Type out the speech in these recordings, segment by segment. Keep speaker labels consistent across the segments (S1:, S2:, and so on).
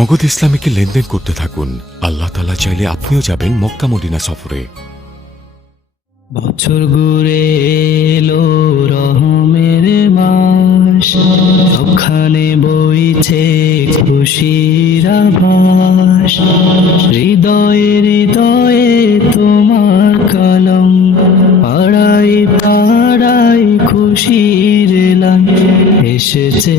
S1: নগদ ইসলামীকে লেনদেন করতে থাকুন। আল্লাহ তালা চাইলে আপনিও যাবেন মক্কা মদিনা সফরে।
S2: বছর ঘুরে এলো রহমের মাস, সবখানে বইছে খুশির আভাস। হৃদয়ে হৃদয়ে তোমার কলম পাড়াই পাড়াই খুশির লাল এসেছে।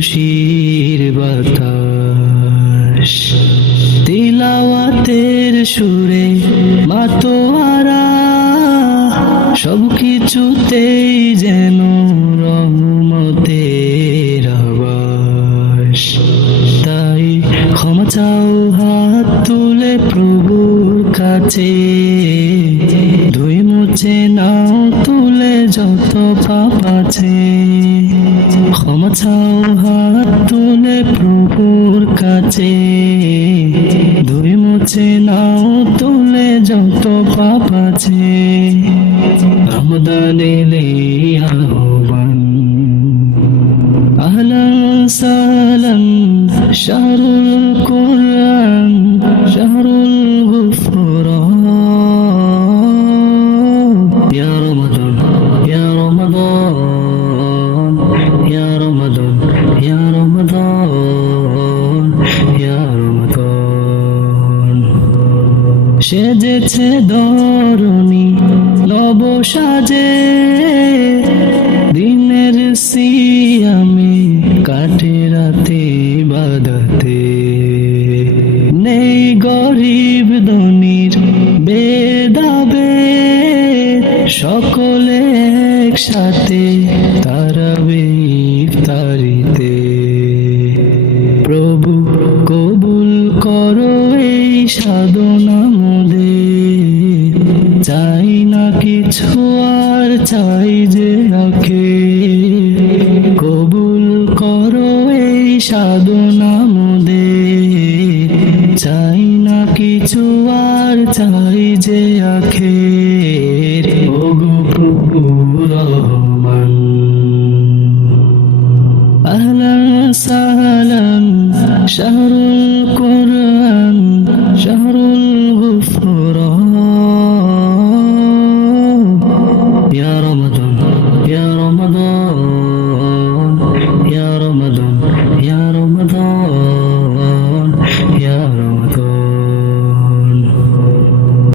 S2: খুশির বাতাস। তিলাওয়াতের সুরে মাতোয়ারা সব কিছুতেই যেন রহমতের আবাস তাই ক্ষমা চাও, হাত তুলে প্রভুর কাছে। ধুই মুছে নাও, তুলে যত পাপ আছে। ক্ষমা চাও হাত তুলে প্রভুর কাছে। ধুই মুছে নাও, তুলে যত পাপ আছে। আমদানিলে আহ্বান। আহলান সালাম, শাহরুল কোরআন, শাহরুল সেজেছে ধরণী নব সাজে। দিনের সিয়ামে কাটে রাতে বাদাতে। নেই গরিব ধনির বেদাবে। সকলে একসাথে তারাবে ইফতারিতে। প্রভু কবুল করো এই সাধনা আমলে চাই না কিছু আর, চাই যে আকে কবুল করো এই সাধনা মোদে চাই না কিছু আর, চাই যে আখে ওগো শাহরুল কোরআন, শাহরুল